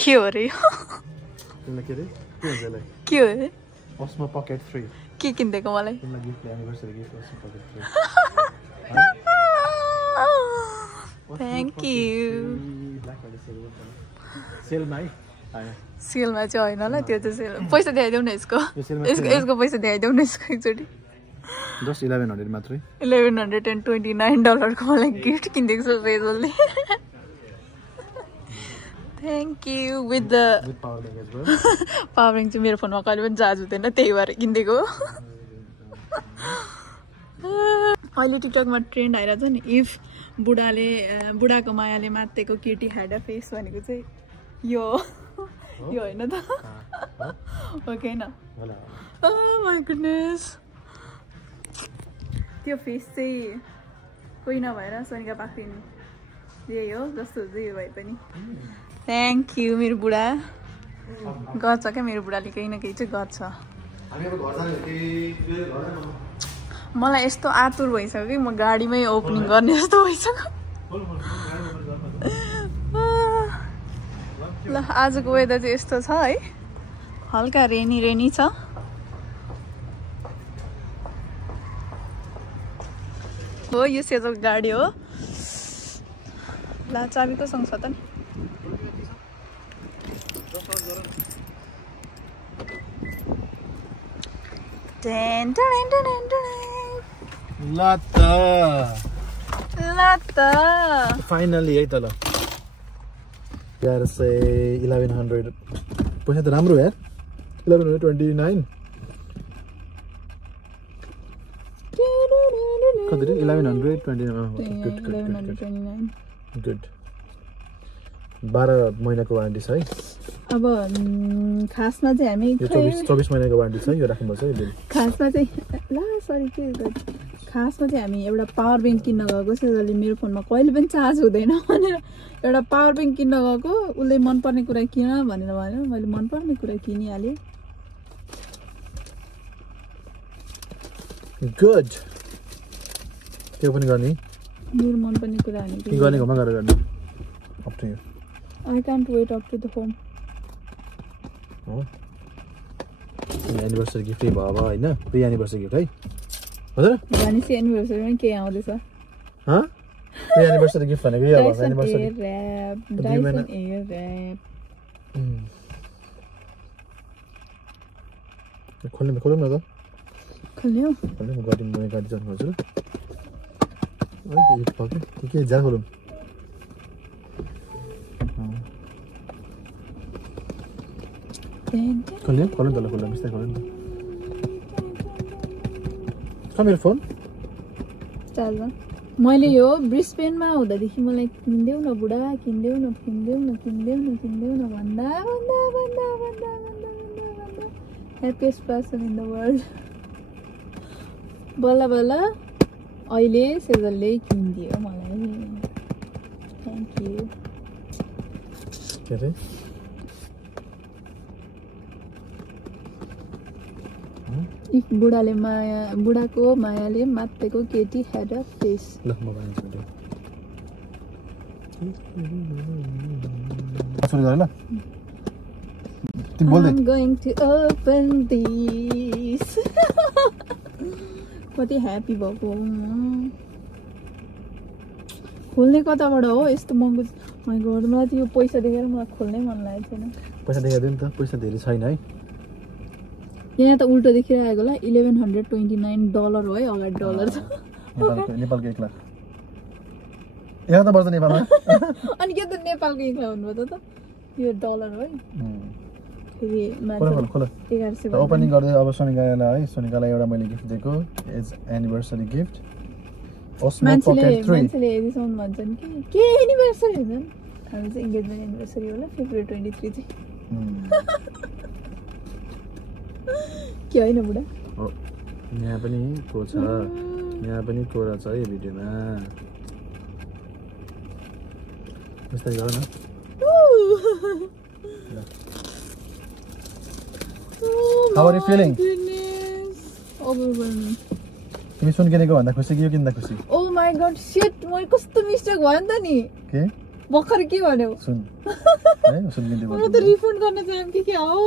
के हो रे तिमीलाई के रे के हुन्छ यसलाई के हो रे Osmo Pocket 3 के किन्देको मलाई तिमीलाई gift anniversary gift Osmo Pocket 3 thank you सेलमा है आयो सेलमा चाहिँ होइन ल त्यो चाहिँ सेल पैसा दिइदेऊ न यसको यसको पैसा दिइदेऊ न यसको एकचोटि जस्ट 1100 मात्रै $1129 को मलाई गिफ्ट किनिदिएको छ सेजलले thank you with the power bank as well power bank चाहिँ मेरो फोनमा कहिले पनि चार्ज हुँदैन त्यही भएर किनिदिएको अहिले टिकटकमा ट्रेन्ड आइरहेछ नि इफ बुढाको मायाले मात्तेको केटी ह्याड अ फेस भनेको चाहिँ यो यो होइन त ओके होइन माई गुडनेस त्यो फेस चाहिँ कोही नभएर सोनिका पाक्रिन यही हो जस्तो जे भए पनि थ्याङ्क यू मेरो बुढा गर्छ क्या मेरो बुढाले केही न केही चाहिँ गर्छ मलाई यस्तो आतुर भइसक्यो कि म गाडीमै ओपनिङ गर्ने जस्तो भइसक्यो ल आजको वेदर चाहिँ यस्तो छ है हल्का रेनी छ हो यो सेजल गाडी हो ला चाबी कोसँग छ त नि फाइनली है त ल यार से 1100 पैसा त राम्रो यार 1129 कति रे 1129 गुड 12 महिनाको वारेन्टी छ है अब खासमा चाहिँ हामी 24 महिनाको वारेन्टी छ यो राख्नुपर्छ है खासमा चाहिँ ला सरी के खासमा चाहिँ हामी एउटा पावर ब्याङ्क किन्न गएको सेजलले मेरो फोनमा कहिले पनि चार्ज हुँदैन भनेर एउटा पावर ब्याङ्क किन्न गएको उसले मनपर्ने कुरा किन भनेर भन्यो मैले मनपर्ने कुरा किनिहालेँ गुड के पनि गर्ने मेरो मनपर्ने कुरा भनेको के गर्ने घरमा गएर गर्ने up to you I can't wait up to the home हो एनिभर्सरी गिफ्ट भयो अब हैन प्री एनिभर्सरी गिफ्ट है हजुर भनेपछि एनिभर्सरीमा के आउँदैछ ह प्री एनिभर्सरी गिफ्ट भनेको यो अब anniversary rap Dyson air rap खोल्नु न त खोल्यो खोल्नु म गाडी जानु हजुर ओके एक पके के जा खोलौँ खोल्यो खोल्नु त ल खोल्नु बिस्तारै खोल्नु त मेरो फोन चार्जमा मैले यो ब्रिस्बेनमा हुँदादेखि मलाई किनिदेऊ न बुढा किनिदेऊ न भन्दा happiest person in the world बल्ल बल्ल अहिले सेजलले किनिदियो मलाई थ्याङ्क यू के रे इफ बुढाको मायाले मात्तेको केटी ह्याड अ फेस ल म भन्छु सुरु गर ल तिमी बोल्दै I'm going to open this कति ह्याप्पी भएको खोल्ने कताबाट हो यस्तो महँगो माइ गॉड मलाई त यो पैसा देखेर मलाई खोल्नै मन लागेको छैन पैसा देखाइदियो नि त पैसा धेरै छैन है यहाँ त उल्टो देखिरहेको होला $1129 हो है अगाडि डलर छ नेपालको 1 लाख यहाँ त पर्छ नेपालमा अनि के त नेपालको 1 लाख हुनुभयो त यो डलर हो है फेरि खोल 1100 ओपनिङ गर्दै अब सोनिकालाई है सोनिकालाई एउटा मैले गिफ्ट दिएको as anniversary gift Osmo Pocket 3 मान्छेले एडिसन भन्छन् के एनिभर्सरी भन्छन् हामी चाहिँ एंगेजमेन्ट एनिभर्सरी होला फेब्रुअरी 23 चाहिँ के हैन बुढा यहाँ पनि को छ यहाँ पनि कोरा छ यो भिडियोमा बिस्तारै गर न How are you feeling? Overwhelming. तिमी सुन किनेको भन्दा खुसी कि यो किन्दा खुसी? Oh my god, shit! म कस्तो मिस्टेक भयो नि त नि. के? भर्खर के भन्यौ सुन है सुन किन्दै म त रिफन्ड गर्न चाहम कि के हो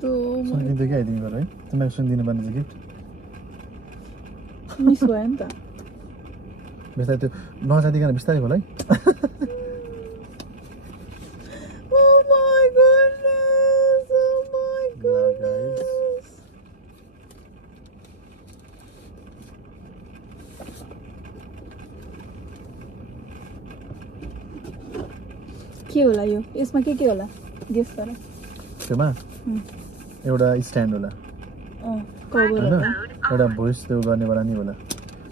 तो सुन किन्दै के आइदिनु पर्यो है तिमीलाई सुन दिनु पर्ने गिफ्ट मिस भयो नि त बिस्तारै त्यो नजादिकन बिस्तारै होला है Oh my goodness! Oh my goodness! के होला यो यसमा के होला गेस गर त्यसमा एउटा स्ट्यान्ड होला कभर हैन एउटा भोइस त्यो गर्नेवाला नि होला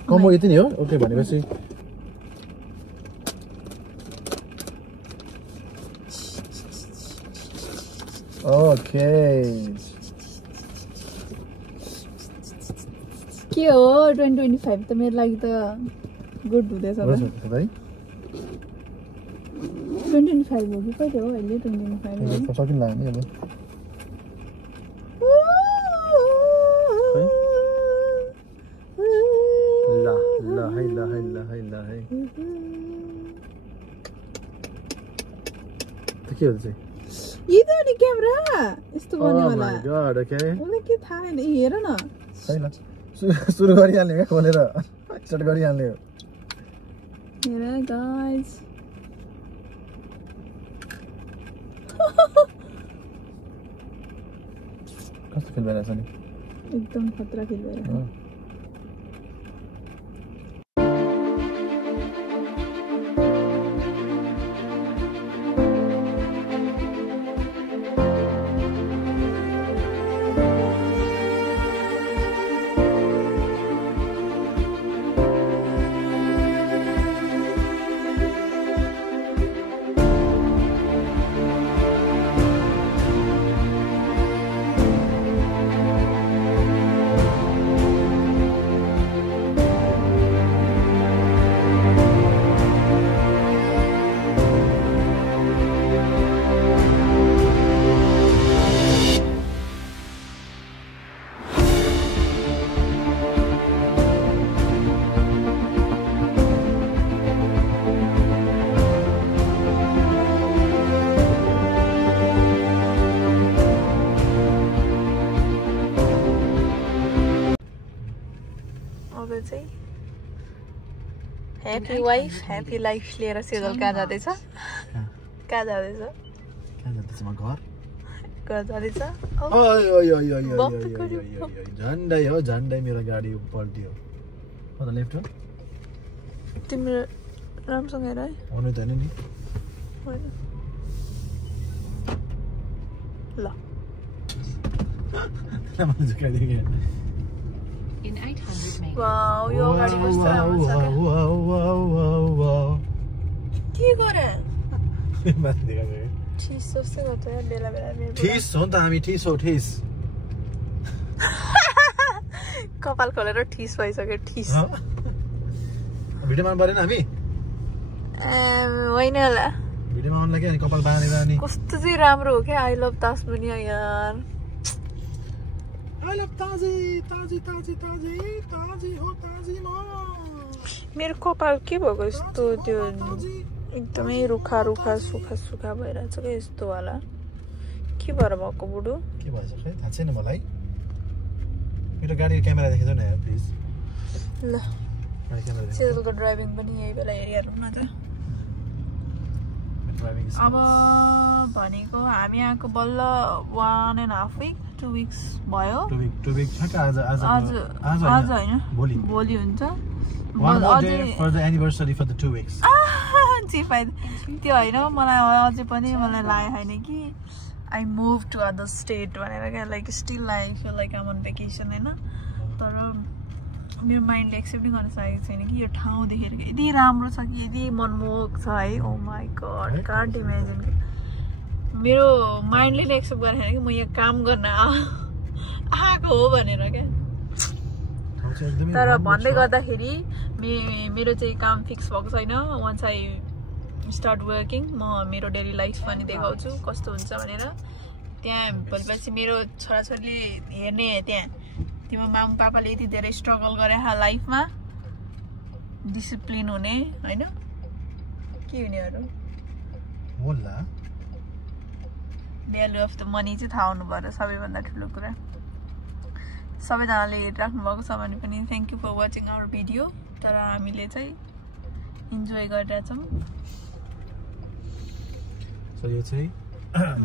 कम्बो यति नै हो ओके भनेपछि ओके के हो 2025 त मेरो लागि त गुड हुँदैछ है 2025 हो कि कहिले हो अहिले 2025 हो सकिन लाग्यो नि अब ला है त के हो चाहिँ यी त नि क्यामेरा यस्तो गर्ने Oh वाला my god, okay. उले के थाहा हैन हेर न छैन सुरु गरिहाल्ने क्या खोलेर स्टार्ट गरिहाल्ने हो हेर गाइस कस्तो फिल भइरहेछ नि एकदम खतरा फिल भइरहेछ Happy wife, happy life लिएर सेजल कहाँ जाँदैछ? कहाँ जाँदैछ? कहाँ जाँदैछ म घर? घर जाँदैछ? झन्डै हो झन्डै मेरो गाडी पल्टियो कता लेफ्ट हो? तिम्रो राम्रोसँग हेर है आउनु त हैन नि ल मैले झुकाइदिएँ In 800 meters. वाउ यो गाडी कस्तो राम्रो छ के गरे माथि देखाएको ठिस जस्तो गर्छ यार बेला बेला मेरो ठिस हो नि त हामी ठिस हो ठिस कपाल खोलेर ठिस भइसक्यो ठिस भिडियोमा परेन हामी होइन होला भिडियोमा आउन लाग्यो अनि कपाल बाँधेर अनि कस्तो चाहिँ राम्रो हो क्या आई लभ ताजमुनिया यार आई लभ ताजी ताजी ताजी ताजी ताजी हो ताजी म मेरो कपाल के भएको यस्तो त्यो एकदमै रुखा रुखा सुखा सुखा भइरहेछ क्या यस्तो वाला के भएर भएको बुढो के भएछ खै थाहा छैन मलाई मेरो गाडी क्यामेरा देखेछ न प्लिज ल गाडी क्यामेरा देखेछ सेजलको ड्राइभिङ पनि यही बेला हेरिहालौँ न त अब भनेको हामी आएको बल्ल 1.5 week 2 weeks भयो 2 week ठ्याक्क आज होइन भोलि हुन्छ for the anniversary for the 2 weeks त्यो होइन मलाई अझै पनि मलाई लाग्यो होइन कि I move to other state भनेर क्या like still I feel like I'm on vacation होइन तर मेरो माइन्डले एक्सेप्ट नै गर्न सकेको छैन कि यो ठाउँ देखेर यति राम्रो छ कि यति मनमोहक छ है ओ माई गड कान्ट इमेजिन मेरो माइन्डले नै एक्सेप्ट गरेको छैन कि म यहाँ काम गर्न आएको हो भनेर क्या तर भन्दै गर्दाखेरि मेरो चाहिँ काम फिक्स भएको छैन वान्स आई स्टार्ट वर्किङ म मेरो डेली लाइफ पनि देखाउँछु कस्तो हुन्छ भनेर त्यहाँ भनेपछि मेरो छोराछोरीले हेर्ने त्यहाँ तिम्रो माम पापाले यति धेरै स्ट्रगल गरे लाइफमा डिसिप्लिन हुने हैन के हुनेहरु होला भ्यालु अफ द मनी चाहिँ थाहा हुनु पर्यो सबैभन्दा ठुलो कुरा सबैजनाले हेरिराख्नु भएको छ भने पनि thank you for watching our video तर हामीले चाहिँ इन्जोय गरिरहेछौं सो यो चाहिँ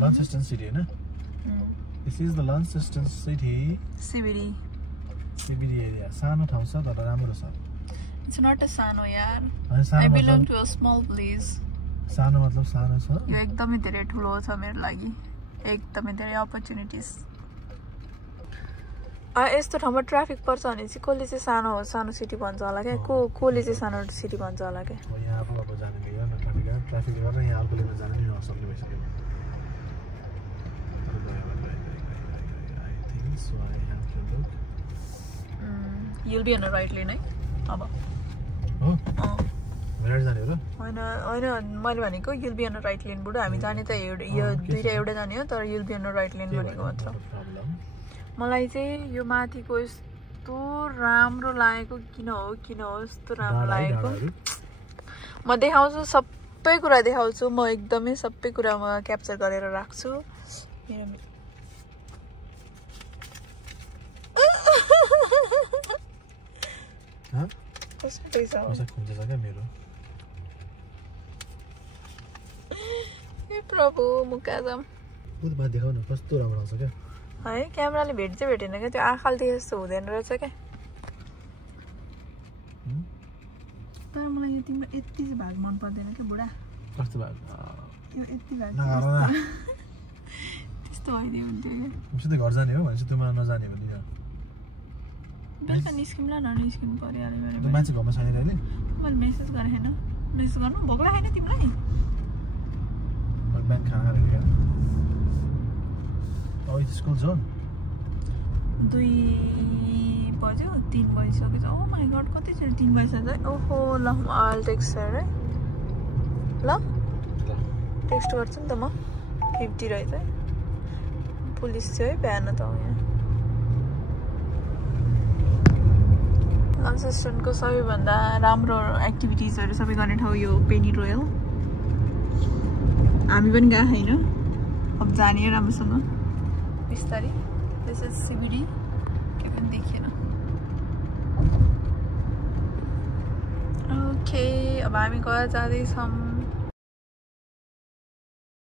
लन्चस्टन सिटी हैन this is the Launceston city CBD area सानो ठाउँ छ तर राम्रो छ इट्स नट अ सानो यार सानो I belong to a small place सानो मतलब सानो छ यो एकदमै धेरै ठुलो छ मेरो लागि एकदमै धेरै अपर्च्युनिटिज यस्तो ठाउँमा ट्राफिक पर्छ भने चाहिँ कसले चाहिँ सानो सिटी भन्छ होला क्या कोले चाहिँ सानो सिटी भन्छ होला क्या यहाँ अब जाने मिल्यो न ट्राफिक गरेर यहाँ अर्कोले जाने नि नसक्ने भइसक्यो So I have to look. You'll be on the right lane, है अब हो राइट जाने हो र हैन मैले भनेको you'll be on the right lane बुडा हामी जाने त यो दुईटा एउटा जाने हो तर you'll be on the right lane भनेको मात्र मलाई चाहिँ यो माथिको यस्तो राम्रो लागेको किन हो यस्तो राम्रो लागेको म देखाउँछु सबै कुरा देखाउँछु म एकदमै सबै कुरा म क्याप्चर गरेर राख्छु मेरो पैसा खुम्चेछ क्या मेरो ए प्रभु मुकाजम खुद बात देखाउ न कस्तो राम्रो आउँछ क्या है क्यामेराले भेट चाहिँ भेटेन क्या त्यो आँखाले देखे जस्तो हुँदैन रहेछ क्या तर मलाई यो तिम्रो यति चाहिँ भाग मन पर्दैन क्या बुढा कस्तो भाग यो यति भाग त्यस्तो भइदियो हुन्थ्यो क्या सिधै घर जाने हो भनेपछि तुमा नजाने भने बेलुका निस्किउँला निस्किनु पर्यो अरे मान्छे घरमा छैन रे अहिले मैले मेसेज गरेँ होइन मेसेज गर्नु भोक लागेन तिमीलाई बिहान खाना खाएर क्या अब स्कुल छ 2 बज्यो 3 बजिसकेछ ओ माई गड कतिचोटि 3 बजिसक्यो ओहो ल आल टेक्स्ट है ल टेक्स्ट गर्छु नि त म 50 रहेछ है पुलिस चाहिँ बिहान त यहाँ लन्चस्टनको सबैभन्दा राम्रो एक्टिभिटिजहरू सबै गर्ने ठाउँ यो पेनी रोयल हामी पनि गएको होइन अब जाने राम्रोसँग बिस्तारै दिस इज CBD के पनि देखिएन ओके अब हामी कहाँ जाँदैछौँ